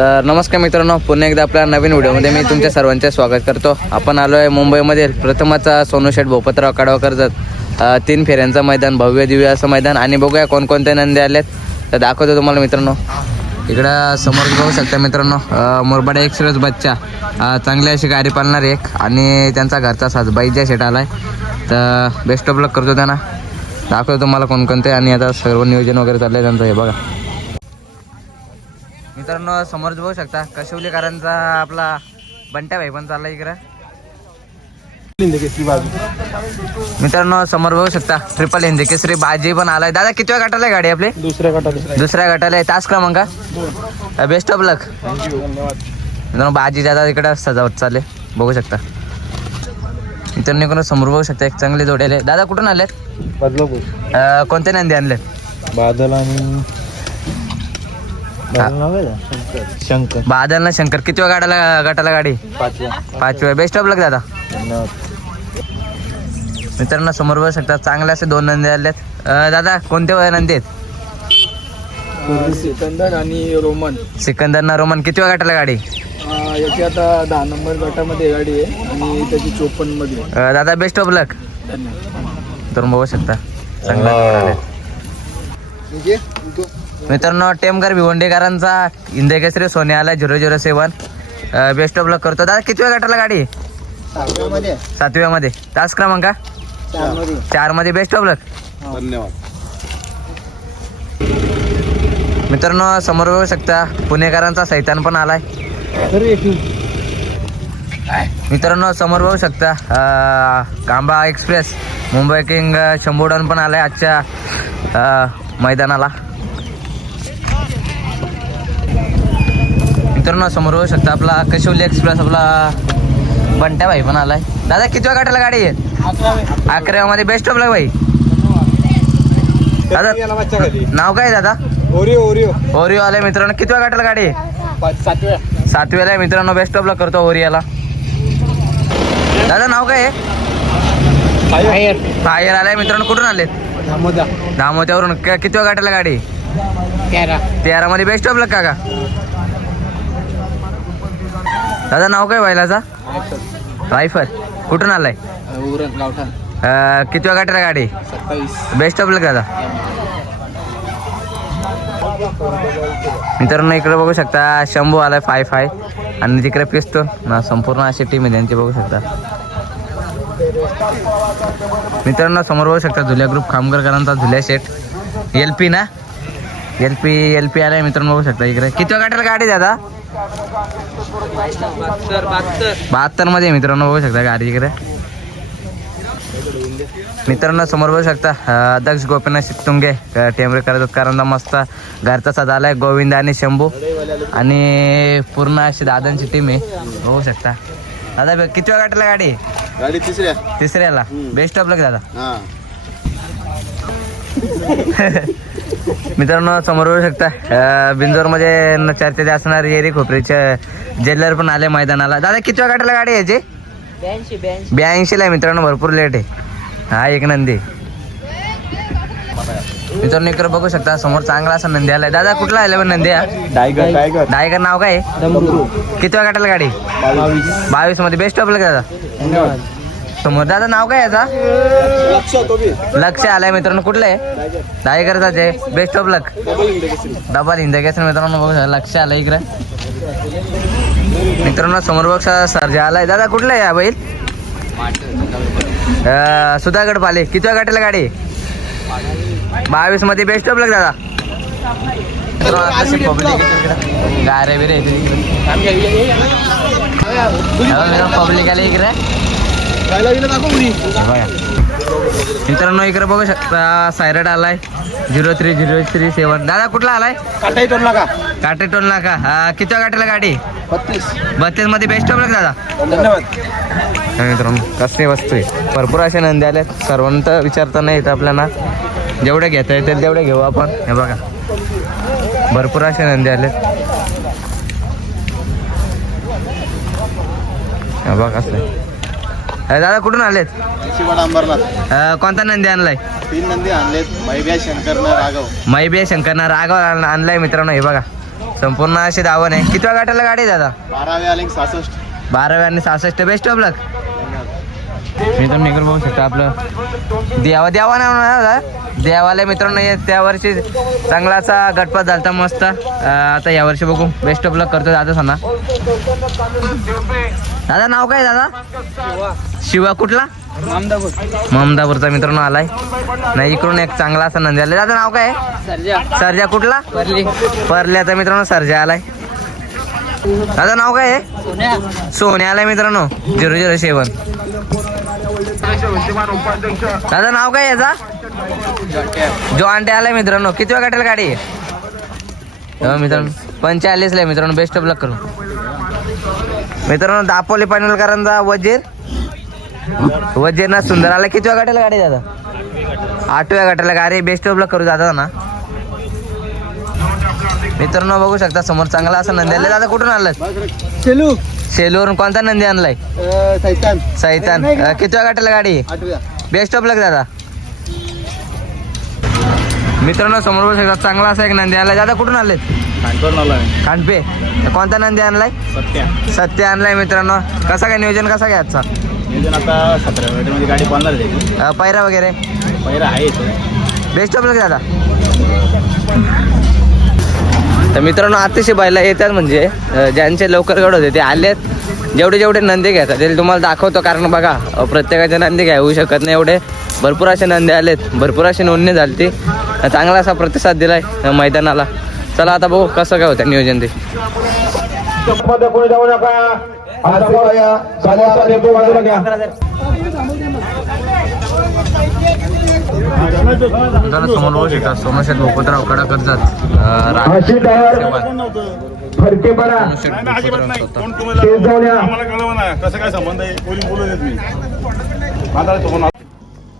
तर नमस्कार मित्रांनो, पुन्हा एकदा आपल्या नवीन व्हिडिओमध्ये मी तुमच्या सर्वांचे स्वागत करतो. आपण आलो आहे मुंबईमध्ये प्रथमच सोनूशेठ भोपतराव कडावकर कर्जत 3 फेऱ्यांचं मैदान, भव्य दिव्य असं मैदान. आणि बघूया कोणकोणते नंदी आलेत तर दाखवतो तुम्हाला मित्रांनो. इकडं समोर बघू शकता मित्रांनो, मोरबाडे एक्सप्रेस बच्चा चांगली अशी गाडी पाळणार एक, आणि त्यांचा घरचा साज बाईच्या शेट आलाय. तर बेस्ट ऑफ लक करतो त्यांना, दाखवतो तुम्हाला कोणकोणते. आणि आता सर्व नियोजन वगैरे चाललंय त्यांचं, हे बघा मित्रांनो. समोर बघू शकता कशिवलीकरांचा आपला बंट्या भाई पण चालला इकडं. मित्रांनो समोर बघू शकता ट्रिपल हिंदी केसरी बाजी पण आलाय. दादा किती वेळ गटाला गाडी आपली? दुसऱ्या गटाला आहे. तास क्रमांक बेस्ट ऑफ लक. मित्रांनो बाजी दादा इकडं सजावट चालले, बघू शकता. मित्रांनो इकडून समोर बघू शकता एक चांगले जोडेले. दादा कुठून आलेत? बदलापूर. कोणते नंदी आणलेत? बादल आणि शंकर. बादल ना शंकर. किती वेळ गटाला गाडी? 5 वेळ. बेस्ट ऑफ लक दादा. मित्रांनो समोर बघू शकता चांगले असे 2 नंदी आलेत. दादा कोणते वय नंदी आहेत? सिकंदर आणि रोमन. सिकंदर ना रोमन. किती वेळ गटाला गाडी? याची आता 10 नंबर गटामध्ये गाडी आहे आणि त्याची 54 मध्ये. दादा बेस्ट ऑफ लक. तर बघू शकता चांगला. मित्रांनो टेमकर भिवंडीकरांचा इंदेकेसरी सोने आला 007. बेस्ट ऑफ लक करतो. दादा किती वेळ गटाला गाडी? 7व्या मध्ये. तास क्रमांक 4 मध्ये. बेस्ट ऑफ लक. धन्यवाद. मित्रांनो समोर बघू शकता पुणेकरांचा सैतान पण आलाय. मित्रांनो समोर बघू शकता कांबा एक्सप्रेस मुंबई किंग शंभूडन पण आलाय आजच्या मैदानाला. मित्रांनो समोर बघू शकता आपला कशिवली एक्सप्रेस आपला बंट्या भाई पण आलाय. दादा किती वेळ गटाला गाडी आहे? 11व्या मध्ये. बेस्ट ऑफ लक भाई. दादा नाव काय दादा? ओरिओ आलाय मित्रांनो. किती वेळ गटाला गाडी आहे? 7व्या आहे मित्रांनो. बेस्ट ऑफ लक करतो ओरियाला. दादा नाव काय आहे? फायर आलाय मित्रांनो. कुठून आलेत? दामोद्यावरून. किती वेळ गटाला गाडी? 13 मध्ये. बेस्ट ऑफ लक काका. दादा नाव काय बैलाचा? रायफल. कुठून आलाय? किती वेळ गटाला गाडी? 27. बेस्ट ऑफ लक दादा. मित्रांनो इकडे बघू शकता शंभू आलाय 5 आणि तिकडे पिस्तूल ना, संपूर्ण अशी टीम आहे त्यांची, बघू शकता. मित्रांनो समोर बघू शकता झुल्या ग्रुप खामगरकरांचा झुल्या शेट LP ना, LP आलाय मित्रांनो. बघू शकता इकडे. किती वेळ गटाला गाडी दादा? 72 मध्ये मित्रांनो. बघू शकता गाडी इकडे. मित्रांनो समोर बघू शकता अध्यक्ष गोपीनाथ शिट्टुंगे टेंबरे करत मस्त घरचा साधा आलाय. गोविंद आणि शंभू आणि पूर्ण अशी दादांची टीम आहे, बघू शकता. दादा किती वेळ गटाला गाडी? तिसऱ्याला. बेस्ट ऑफ लक दादा. मित्रांनो समोर बघू शकता बिंजोर मध्ये चर्चेत असणार एरी खोपरीचे जेलर पण आले मैदानाला. दादा किती वेळ गटाला गाडी यायची? 82 ला आहे मित्रांनो. भरपूर लेट आहे. हा एक नंदी. मित्रांनो इकडे बघू शकता समोर चांगला असा नंदी आलाय. दादा कुठला आलाय पण नंदी? टायगर. नाव काय? किती वेळ गटाला गाडी? 22 मध्ये. बेस्ट ऑफ लक दादा. समोर दादा नाव काय याचा? लक्ष आलाय मित्रांनो. कुठलं आहे? टायगरचाच आहे. Best of luck. Double Hind Kesari मित्रांनो. बघू शकता लक्ष आलाय इकडे. मित्रांनो समोर बघा सर्जा आलाय. दादा कुठला आहे हा बैल? सुधागड पाले. किती वेळ गटाला गाडी? 22 मध्ये. बेस्ट ऑफ लक दादा. गारे बिरे पब्लिक आले इकडे. मित्रांनो इकडे बघू शकता सायरड आलाय 03037. दादा कुठला आलाय? काटेटोलला का. किती वेळ गटाला गाडी? 32 मध्ये. बेस्ट ऑफ लक दादा. धन्यवाद. मित्रांनो कसली वस्तू आहे. भरपूर असे नंदी आले. सर्वांना विचारता नाही येतं आपल्याला. जेवढे घेता येतील तेवढे घेऊ आपण. हे बघा भरपूर असे नंदी आले. हे बघा कसले. दादा कुठून आलेत? कोणता नंदी आणलाय? 3 नंदी आणलेत. मैबिया शंकरना राघव मैबिया शंकरना राघव आणलाय मित्रांनो. हे बघा संपूर्ण अशी धावण आहे. कितव्या गटाला गाडी आहे दादा? 12 12 आणि 66. बेस्ट ऑफ लक. मित्रांनो इकडे बघू शकता आपलं देवा नाव ना दादा, देवाला मित्रांनो त्या वर्षी चांगला असा गटपात झालता मस्त. आता या वर्षी बघू. बेस्ट ऑफ लक करतो दादा सांगा. दादा नाव काय दादा? शिवा. कुठला? ममदापूरचा मित्रांनो आलाय. नाही इकडून एक चांगला असा नंदी आलाय. दादा नाव काय? सर्जा. कुठला? परल्याचा मित्रांनो सर्जा आलाय. दादा नाव काय आहे? सोन्या आलाय मित्रांनो 007. दादा नाव काय याचा? जॉन्टे आलाय मित्रांनो. किती वेळ गाठायला गाडी आहे मित्रांनो? 45 ला मित्रांनो. बेस्ट ऑफ लक करू मित्रांनो. दापोली पानवलकरांचा वजीर ना सुंदर आला. किती वेळ गाठायला गाडी दादा? 8व्या गाठायला गाडी. बेस्ट ऑफ लक करू दादा ना. मित्रांनो बघू शकता समोर चांगला असा नंदी आलाय. दादा कुठून आणलाय? सेलूवरून. कोणता नंदी आणलाय? सैतान. किती वेळ गाठायला गाडी आहे? बेस्ट ऑफ लक दादा. मित्रांनो समोर बघू शकता चांगला असा एक नंदी आणलाय. दादा कुठून आणलेत? खांडपे. कोणता नंदी आणलाय? सत्य आणलाय मित्रांनो. कसा काय नियोजन कसा काय आजचा? आता 17 मध्ये गाडी पाहणार. पैरा वगैरे आहे. बेस्ट ऑफ लक दादा. तर मित्रांनो अतिशय बैला येतात म्हणजे ज्यांचे लवकर गड होते ते आलेत. जेवढे नंदी घ्यायचा ते तुम्हाला दाखवतो. कारण बघा प्रत्येकाचे नंदी घ्या होऊ शकत नाही एवढे. भरपूर असे नंदी आलेत. भरपूर अशी नोंदणी झाली ती. चांगला असा प्रतिसाद दिलाय मैदानाला. चला आता बघू कसं काय होतं नियोजन ते. समोर बघू शकता सोमशेठ भोपतराव कडा करतात.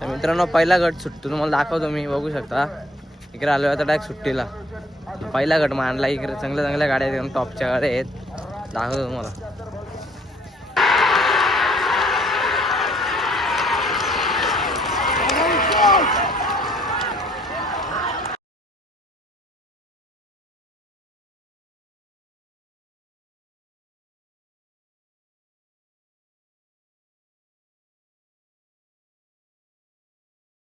मित्रांनो पहिला गट सुटतो तुम्हाला दाखवतो मी. बघू शकता इकडे आलो आता डायरेक्ट सुट्टीला. पहिला गट मांडला. इकडे चांगल्या गाड्या आहेत. टॉपच्या गाड्या आहेत. दाखवतो तुम्हाला.